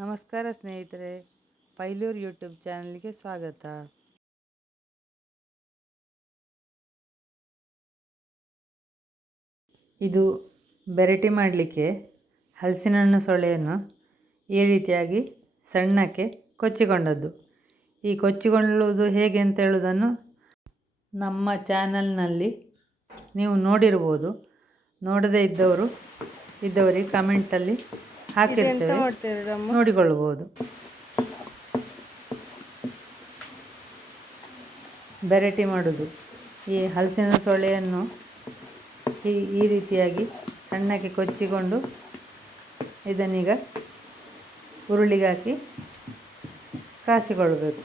ನಮಸ್ಕಾರ ಸ್ನೇಹಿತರೆ, ಪೈಲೂರ್ ಯೂಟ್ಯೂಬ್ ಚಾನಲ್ಗೆ ಸ್ವಾಗತ. ಇದು ಬೆರಟಿ ಮಾಡಲಿಕ್ಕೆ ಹಲಸಿನ ಹಣ್ಣು ಸೊಳೆಯನ್ನು ಈ ರೀತಿಯಾಗಿ ಸಣ್ಣಕ್ಕೆ ಕೊಚ್ಚಿಕೊಂಡದ್ದು. ಈ ಕೊಚ್ಚಿಕೊಳ್ಳುವುದು ಹೇಗೆ ಅಂತ ಹೇಳುವುದನ್ನು ನಮ್ಮ ಚಾನಲ್ನಲ್ಲಿ ನೀವು ನೋಡಿರ್ಬೋದು. ನೋಡದೇ ಇದ್ದವರಿಗೆ ಕಮೆಂಟಲ್ಲಿ ಹಾಕಿರ್ತೇವೆ, ನೋಡಿಕೊಳ್ಳಬಹುದು. ಬೆರಟಿ ಮಾಡೋದು, ಈ ಹಲಸಿನ ಸೊಳೆಯನ್ನು ಈ ರೀತಿಯಾಗಿ ಸಣ್ಣಕ್ಕೆ ಕೊಚ್ಚಿಕೊಂಡು ಇದನ್ನೀಗ ಉರುಳಿಗೆ ಹಾಕಿ ಕಾಸಿಕೊಳ್ಳಬೇಕು.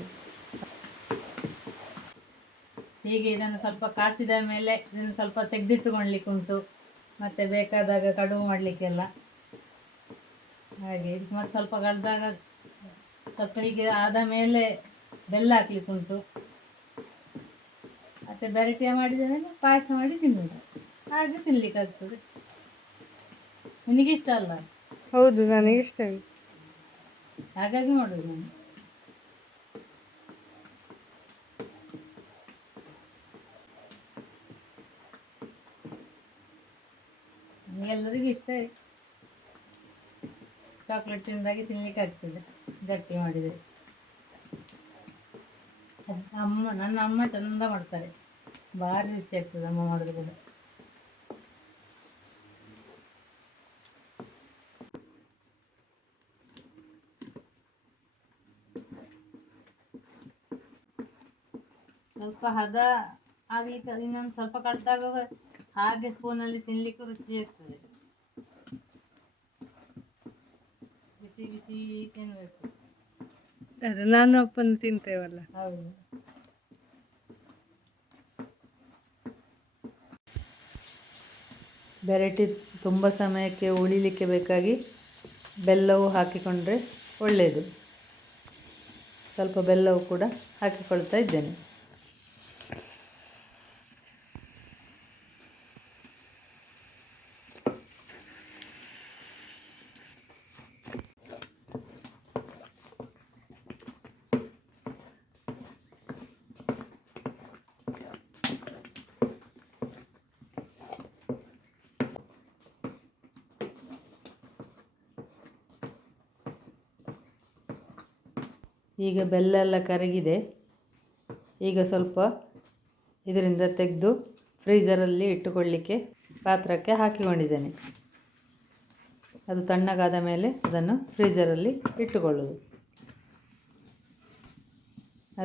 ಹೀಗೆ ಇದನ್ನು ಸ್ವಲ್ಪ ಕಾಸಿದ ಮೇಲೆ ಇದನ್ನು ಸ್ವಲ್ಪ ತೆಗೆದಿಟ್ಟುಕೊಳ್ಳಲಿಕ್ಕೆ ಉಂಟು. ಮತ್ತು ಬೇಕಾದಾಗ ಕಡುಬು ಮಾಡಲಿಕ್ಕೆಲ್ಲ ಹಾಗೆ. ಮತ್ತು ಸ್ವಲ್ಪ ಕಡ್ದಾಗ ಸ್ವಲ್ಪ ಹೀಗೆ ಆದ ಮೇಲೆ ಬೆಲ್ಲ ಹಾಕ್ಲಿಕ್ಕೆ ಉಂಟು. ಮತ್ತು ಬೆರಟಿಯ ಮಾಡಿದ ಮೇಲೆ ಪಾಯಸ ಮಾಡಿ ತಿನ್ನುವುದು, ಹಾಗೆ ತಿನ್ಲಿಕ್ಕೆ ಆಗ್ತದೆ. ನಿನಗಿಷ್ಟ ಅಲ್ಲ? ಹೌದು, ನನಗೆ ಇಷ್ಟ. ಹಾಗಾಗಿ ಮಾಡೋದು ನಾನು. ಎಲ್ಲರಿಗೂ ಇಷ್ಟ. ಚಾಕ್ಲೇಟ್ ತಿಂದಾಗಿ ತಿನ್ಲಿಕ್ಕೆ ಆಗ್ತದೆ ಗಟ್ಟಿ ಮಾಡಿದರೆ. ನನ್ನ ಅಮ್ಮ ಚಂದ ಮಾಡ್ತಾರೆ, ಭಾರಿ ರುಚಿ ಆಗ್ತದೆ ಅಮ್ಮ ಮಾಡೋದು ಕೂಡ. ಸ್ವಲ್ಪ ಹದ ಆಗ್ಲಿಕ್ಕೆ ಇನ್ನೊಂದು ಸ್ವಲ್ಪ ಕಡ್ದಾಗ ಹಾಗೆ ಸ್ಪೂನಲ್ಲಿ ತಿನ್ಲಿಕ್ಕೆ ರುಚಿ ಇರ್ತದೆ. ಬಿಸಿ ಬಿಸಿ ತಿನ್ಬೇಕು. ನಾನು ಅಪ್ಪನ ತಿಂತೇವಲ್ಲ. ಹೌದು. ಬೆರಟಿ ತುಂಬ ಸಮಯಕ್ಕೆ ಉಳಿಲಿಕ್ಕೆ ಬೇಕಾಗಿ ಬೆಲ್ಲವು ಹಾಕಿಕೊಂಡ್ರೆ ಒಳ್ಳೆಯದು. ಸ್ವಲ್ಪ ಬೆಲ್ಲವು ಕೂಡ ಹಾಕಿಕೊಳ್ತಾ ಇದ್ದೇನೆ. ಈಗ ಬೆಲ್ಲ ಎಲ್ಲ ಕರಗಿದೆ. ಈಗ ಸ್ವಲ್ಪ ಇದರಿಂದ ತೆಗೆದು ಫ್ರೀಝರಲ್ಲಿ ಇಟ್ಟುಕೊಳ್ಳಿಕ್ಕೆ ಪಾತ್ರಕ್ಕೆ ಹಾಕಿಕೊಂಡಿದ್ದೇನೆ. ಅದು ತಣ್ಣಗಾದ ಮೇಲೆ ಅದನ್ನು ಫ್ರೀಝರಲ್ಲಿ ಇಟ್ಟುಕೊಳ್ಳೋದು.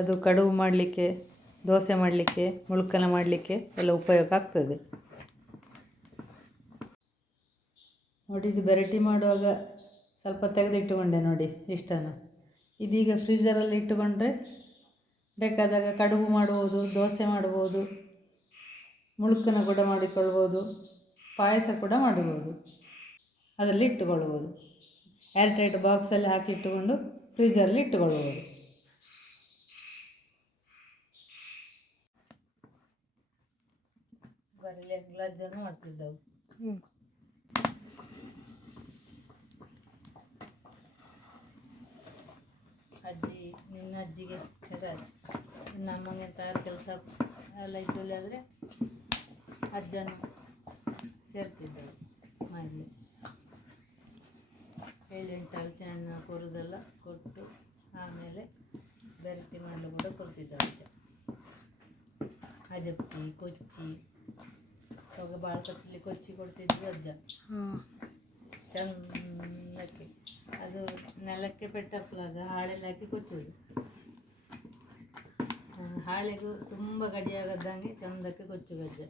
ಅದು ಕಡುಬು ಮಾಡಲಿಕ್ಕೆ, ದೋಸೆ ಮಾಡಲಿಕ್ಕೆ, ಮುಳ್ಕನ ಮಾಡಲಿಕ್ಕೆ ಎಲ್ಲ ಉಪಯೋಗ ಆಗ್ತದೆ. ನೋಡಿ, ಇದು ಬೆರಟಿ ಮಾಡುವಾಗ ಸ್ವಲ್ಪ ತೆಗೆದಿಟ್ಟುಕೊಂಡೆ ನೋಡಿ ಇಷ್ಟನ್ನು. ಇದೀಗ ಫ್ರೀಝರಲ್ಲಿ ಇಟ್ಟುಕೊಂಡ್ರೆ ಬೇಕಾದಾಗ ಕಡುಬು ಮಾಡ್ಬೋದು, ದೋಸೆ ಮಾಡ್ಬೋದು, ಮುಳುಕನ ಕೂಡ ಮಾಡಿಕೊಳ್ಬೋದು, ಪಾಯಸ ಕೂಡ ಮಾಡಬಹುದು. ಅದರಲ್ಲಿ ಇಟ್ಟುಕೊಳ್ಬೋದು. ಏರ್ಟೈಟ್ ಬಾಕ್ಸಲ್ಲಿ ಹಾಕಿ ಇಟ್ಟುಕೊಂಡು ಫ್ರೀಝರಲ್ಲಿ ಇಟ್ಟುಕೊಳ್ಬೋದು. ಗುಲಾಬ್ ಮಾಡ್ತಿದ್ದವು. ಅಜ್ಜಿ, ನಿನ್ನ ಅಜ್ಜಿಗೆ ನಿನ್ನ ಅಮ್ಮಂಗೆ ತಯಾರು ಕೆಲಸ ಎಲ್ಲ ಇದ್ದಲ್ಲಿ ಆದರೆ ಅಜ್ಜನು ಸೇರ್ತಿದ್ದಳು ಮಾಡಲಿ. 7-8 ಹಲಸಿನ ಹಣ್ಣು ಕೊರುದೆಲ್ಲ ಕೊಟ್ಟು ಆಮೇಲೆ ಬೆರಟಿ ಮಾಡಲು ಕೂಡ ಕೊಡ್ತಿದ್ದ ಅಜ್ಜ. ಅಜಪ್ಪಿ ಕೊಚ್ಚಿ ಅವಾಗ ಬಾಳ್ಕಟ್ಟಲ್ಲಿ ಕೊಚ್ಚಿ ಕೊಡ್ತಿದ್ರು ಅಜ್ಜ. ಚಂದಕ್ಕೆ ಅದು ನೆಲಕ್ಕೆ ಪೆಟ್ಟಪ್ಪಲಾಗ ಹಾಳೆಲ್ಲ ಹಾಕಿ ಕೊಚ್ಚೋದು. ಹಾಳೆಗೂ ತುಂಬ ಗಡಿಯಾಗದ್ದಂಗೆ ಚಂದಕ್ಕೆ ಕೊಚ್ಚು ಗಜ್ಜ.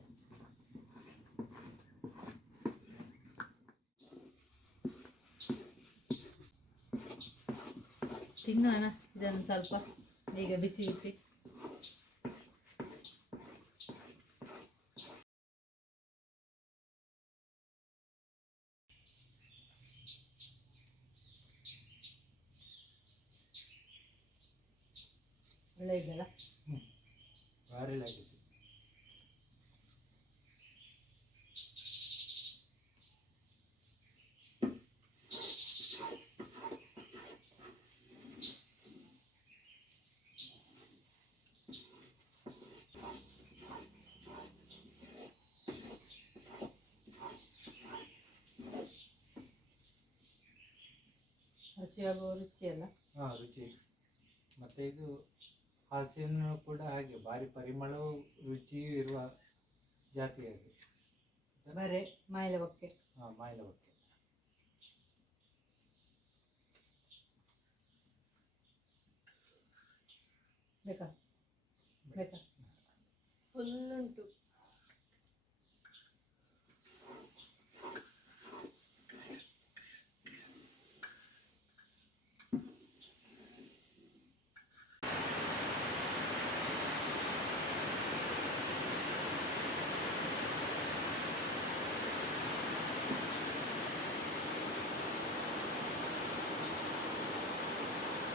ತಿನ್ನೋಣ ಇದನ್ನು ಸ್ವಲ್ಪ ಈಗ ಬಿಸಿ ಬಿಸಿ. ಒಳ್ಳೆ ಇದೆಯಲ್ಲ? ಭಾರಿ ಲೈಕ್. ರುಚಿಯಾಗುವ ರುಚಿ ಅಲ್ಲ. ಹಾಂ, ರುಚಿ. ಮತ್ತು ಇದು ಹಲಸಿನ ಕೂಡ ಹಾಗೆ ಭಾರಿ ಪರಿಮಳವು ರುಚಿಯೂ ಇರುವ ಜಾತಿಯಾಗಿ. ಬರೇ ಮಾಯಿಲವಕ್ಕೆ. ಹಾಂ, ಮಾಯಿಲವಕ್ಕೆ. ಬೇಕಾ ಬೇಕಾ ಫುಲ್ಲುಂಟು.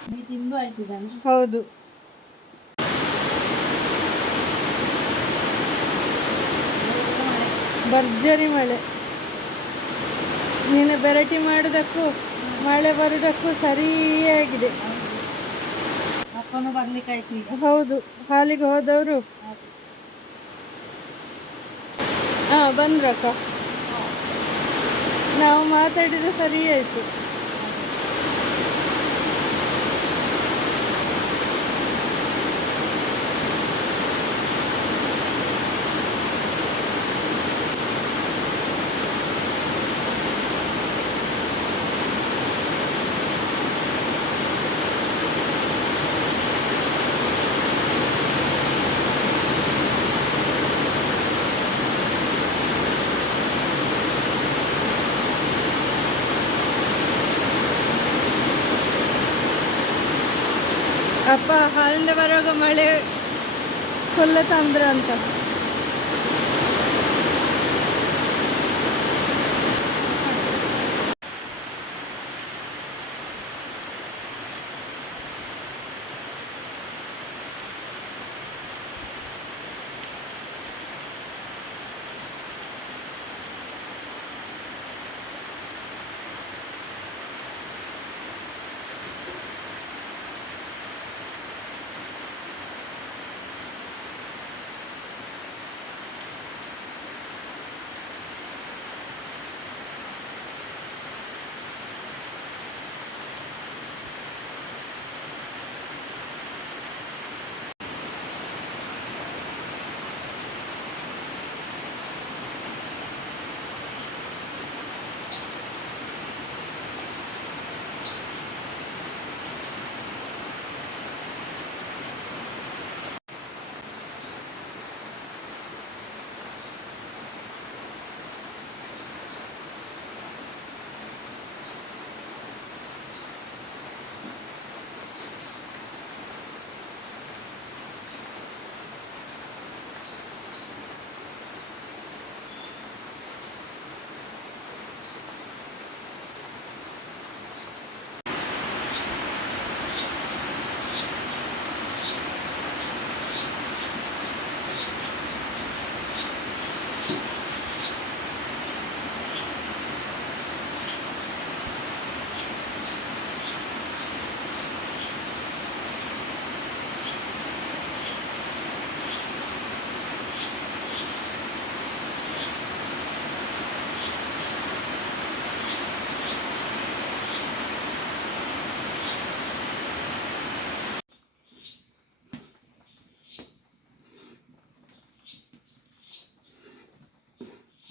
ನೀ ತಿಂದು ಆಯ್ತು ಇದನ್ನು. ಹೌದು. ಭರ್ಜರಿ ಮಳೆ. ನೀನು ಬೆರಟಿ ಮಾಡೋದಕ್ಕೂ ಮಳೆ ಬರುವುದಕ್ಕೂ ಸರಿಯಾಗಿದೆ. ಅಪ್ಪನೂ ಬರ್ಲಿಕ್ಕೆ ಆಯ್ತು ಈಗ. ಹೌದು, ಹಾಲಿಗೆ ಹೋದವರು ಬಂದ್ರಕ್ಕ. ನಾವು ಮಾತಾಡಿದ ಸರಿ ಆಯ್ತು. ಅಪ್ಪ ಹಾಲಿಂದ ಬರುವಾಗ ಮಳೆ ಫುಲ್ ತಂದ್ರ ಅಂತ.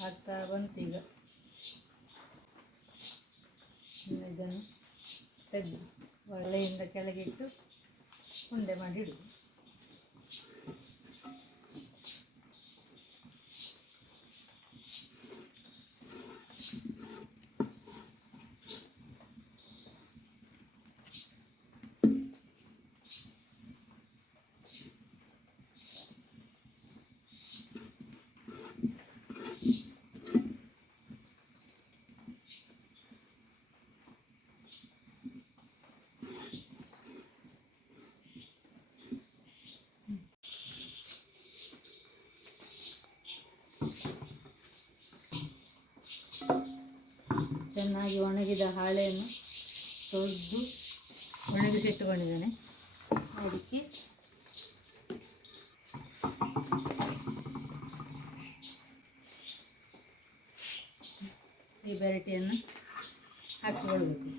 ಆಗ್ತಾ ಬಂತು ಈಗ. ಇದನ್ನು ತೆಗೆದು ಒಳ್ಳೆಯಿಂದ ಕೆಳಗಿಟ್ಟು ಉಂಡೆ ಮಾಡಿ ಇಡುದು. ಚೆನ್ನಾಗಿ ಒಣಗಿದ ಹಾಳೆಯನ್ನು ತೊಳೆದು ಒಣಗಿಸಿಟ್ಟುಕೊಂಡಿದ್ದೇನೆ. ಅದಕ್ಕೆ ಈ ಬೆರಟಿಯನ್ನು ಹಾಕಿಕೊಳ್ಬೇಕು.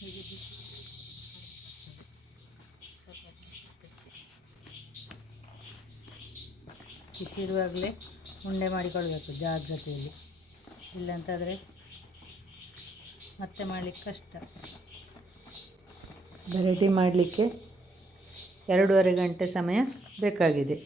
ಹೀಗೆ ಬಿಸಿ ಸ್ವಲ್ಪ ಬಿಸಿ ಇರುವಾಗಲೇ ಉಂಡೆ ಮಾಡಿಕೊಳ್ಬೇಕು ಜಾಗ್ರತೆಯಲ್ಲಿ, ಇಲ್ಲಂತಾದರೆ ಮತ್ತೆ ಮಾಡಲಿಕ್ಕೆ ಕಷ್ಟ. ವೆರೈಟಿ ಮಾಡಲಿಕ್ಕೆ 2.5 ಗಂಟೆ ಸಮಯ ಬೇಕಾಗಿದೆ.